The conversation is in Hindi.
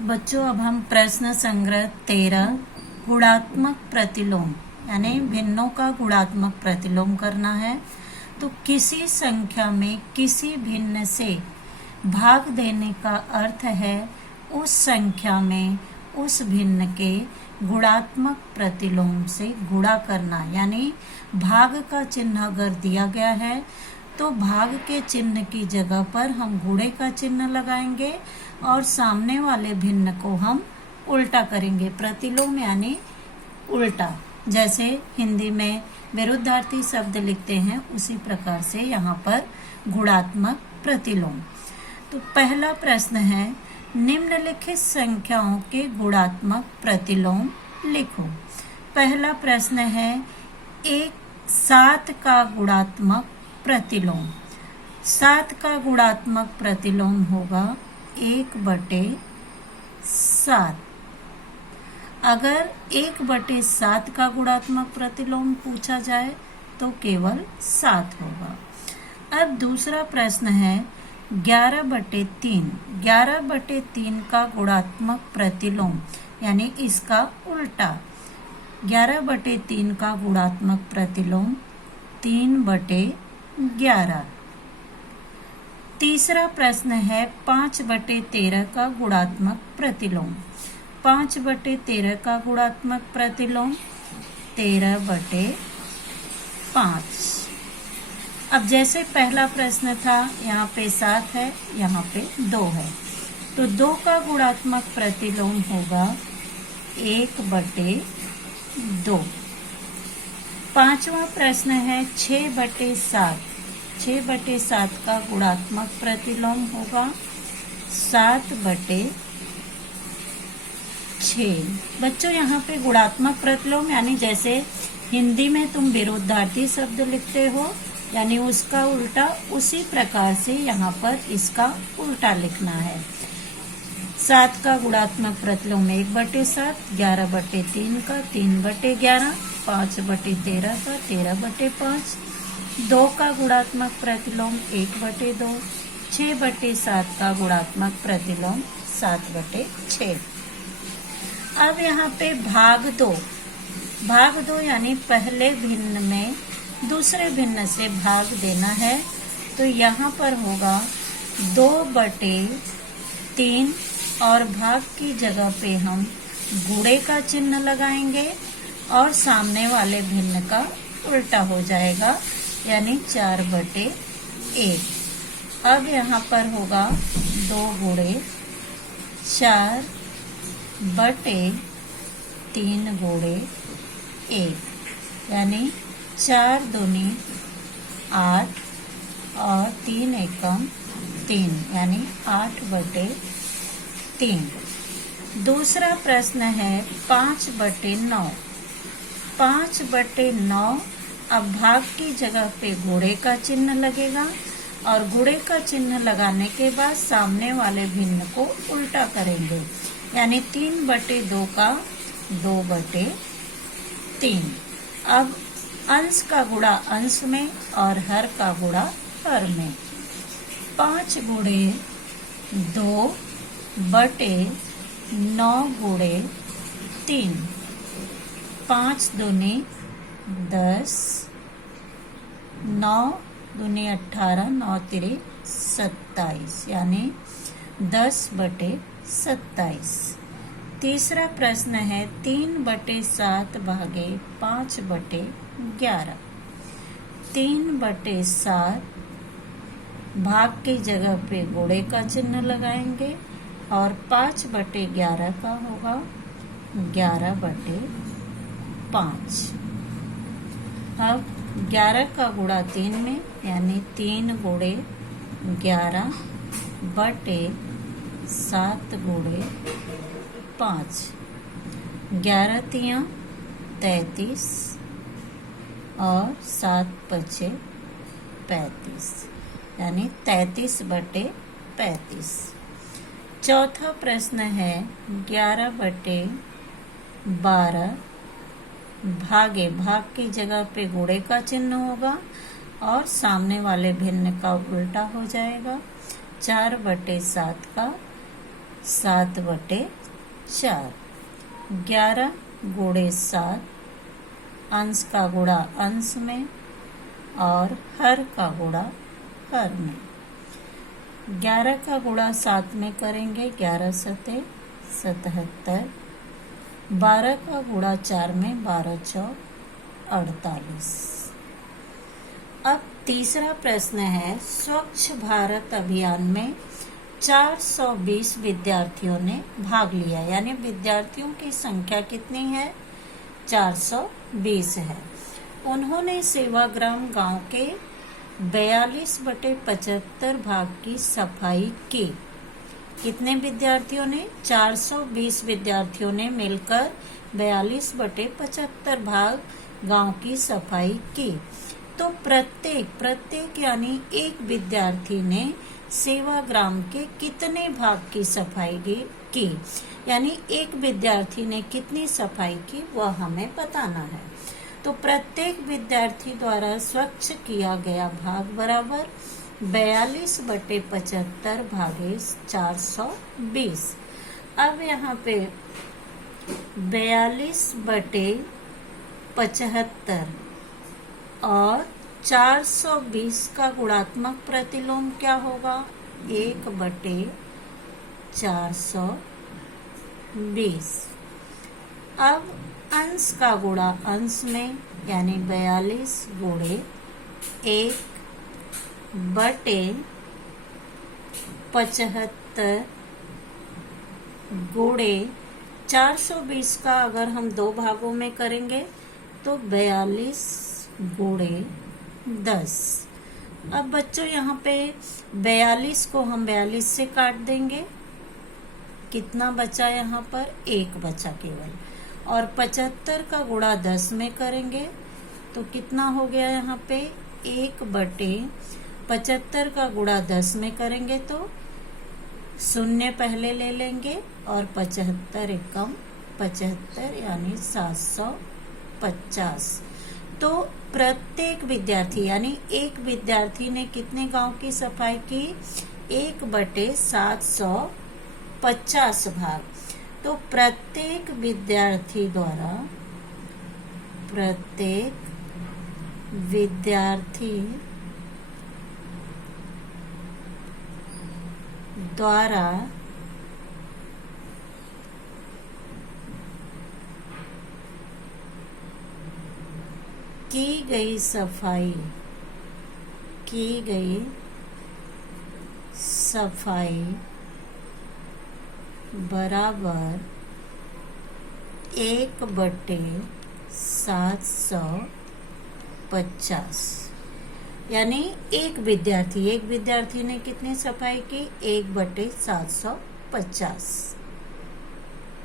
बच्चों, अब हम प्रश्न संग्रह 13 गुणात्मक प्रतिलोम यानी भिन्नों का गुणात्मक प्रतिलोम करना है। तो किसी संख्या में किसी भिन्न से भाग देने का अर्थ है उस संख्या में उस भिन्न के गुणात्मक प्रतिलोम से गुणा करना। यानी भाग का चिन्ह अगर दिया गया है तो भाग के चिन्ह की जगह पर हम गुणे का चिन्ह लगाएंगे और सामने वाले भिन्न को हम उल्टा करेंगे। प्रतिलोम यानी उल्टा, जैसे हिंदी में विरुद्धार्थी शब्द लिखते हैं उसी प्रकार से यहाँ पर गुणात्मक प्रतिलोम। तो पहला प्रश्न है, निम्नलिखित संख्याओं के गुणात्मक प्रतिलोम लिखो। पहला प्रश्न है, 7 का गुणात्मक प्रतिलोम। 7 का गुणात्मक प्रतिलोम होगा 1/7। अगर 1/7 का गुणात्मक प्रतिलोम पूछा जाए तो केवल 7 होगा। अब दूसरा प्रश्न है 11/3। 11/3 का गुणात्मक प्रतिलोम यानी इसका उल्टा। 11/3 का गुणात्मक प्रतिलोम 3/11। तीसरा प्रश्न है 5/13 का गुणात्मक प्रतिलोम। 5/13 का गुणात्मक प्रतिलोम 13/5। अब जैसे पहला प्रश्न था, यहाँ पे 7 है, यहाँ पे 2 है, तो 2 का गुणात्मक प्रतिलोम होगा 1/2। पांचवा प्रश्न है 6/7। 6/7 का गुणात्मक प्रतिलोम होगा 7/6। बच्चों, यहाँ पे गुणात्मक प्रतिलोम यानी जैसे हिंदी में तुम विरुद्धार्थी शब्द लिखते हो यानी उसका उल्टा, उसी प्रकार से यहाँ पर इसका उल्टा लिखना है। 7 का गुणात्मक प्रतिलोम 1/7, 11/3 का 3/11, 5/13 का 13/5, 2 का गुणात्मक प्रतिलोम 1/2, 6/7 का गुणात्मक प्रतिलोम 7/6। अब यहाँ पे भाग 2 यानी पहले भिन्न में दूसरे भिन्न से भाग देना है। तो यहाँ पर होगा 2/3 और भाग की जगह पे हम गुणे का चिन्ह लगाएंगे और सामने वाले भिन्न का उल्टा हो जाएगा यानी 4/1। अब यहाँ पर होगा 2 गुणे 4/3 गुणे 1 यानी 4 दूनी 8 और 3 एकम 3 यानी 8/3। दूसरा प्रश्न है 5/9। 5/9। अब भाग की जगह पे गुणे का चिन्ह लगेगा और गुणे का चिन्ह लगाने के बाद सामने वाले भिन्न को उल्टा करेंगे यानी 3/2 का 2/3। अब अंश का गुणा अंश में और हर का गुणा हर में। 5 गुणे 2/9 गुणे 3। 5 दूनी 10, 9 दूनी 18, 9 तिरी 27 यानी 10/27। तीसरा प्रश्न है 3/7 भागे 5/11। 3/7 भाग की जगह पे गुणे का चिन्ह लगाएंगे और 5/11 का होगा 11/5। अब 11 का गुणा 3 में यानी 3 गुणे 11/7 गुणे 5। 11 तियां 33 और 7/5 35 यानी 33/35। चौथा प्रश्न है 11/12 भागे, भाग की जगह पे गुणे का चिन्ह होगा और सामने वाले भिन्न का उल्टा हो जाएगा। 4/7 का 7/4। 11 गुणे 7, अंश का गुणा अंश में और हर का गुणा हर में। 11 का गुणा 7 में करेंगे, 11 सते 77। 12 का गुणा 4 में, 12 चौक 48। अब तीसरा प्रश्न है, स्वच्छ भारत अभियान में 420 विद्यार्थियों ने भाग लिया, यानी विद्यार्थियों की संख्या कितनी है? 420 है। उन्होंने सेवाग्राम गांव के 42/75 भाग की सफाई की। कितने विद्यार्थियों ने? 420 विद्यार्थियों ने मिलकर 42/75 भाग गांव की सफाई की। तो प्रत्येक यानी एक विद्यार्थी ने सेवाग्राम के कितने भाग की सफाई की, यानी एक विद्यार्थी ने कितनी सफाई की वह हमें बताना है। तो प्रत्येक विद्यार्थी द्वारा स्वच्छ किया गया भाग बराबर 42/75 भागे 420। अब यहाँ पे 42/75 और 420 का गुणात्मक प्रतिलोम क्या होगा? 1/420। अब अंश का गुणा अंश में, यानी 42 गुणे 1/75 गुणे 420 का अगर हम 2 भागों में करेंगे तो 42 गुणे 10। अब बच्चों यहाँ पे 42 को हम 42 से काट देंगे, कितना बचा यहाँ पर? 1 बचा केवल। और 75 का गुणा 10 में करेंगे तो कितना हो गया यहाँ पे? 1/75 का गुणा 10 में करेंगे तो 0 पहले ले लेंगे और 75 एकम 75 यानी 750। तो प्रत्येक विद्यार्थी यानी एक विद्यार्थी ने कितने गांव की सफाई की? 1/750 भाग। तो प्रत्येक विद्यार्थी द्वारा की गई सफाई बराबर 1/750। यानी एक विद्यार्थी ने कितनी सफाई की? 1/750।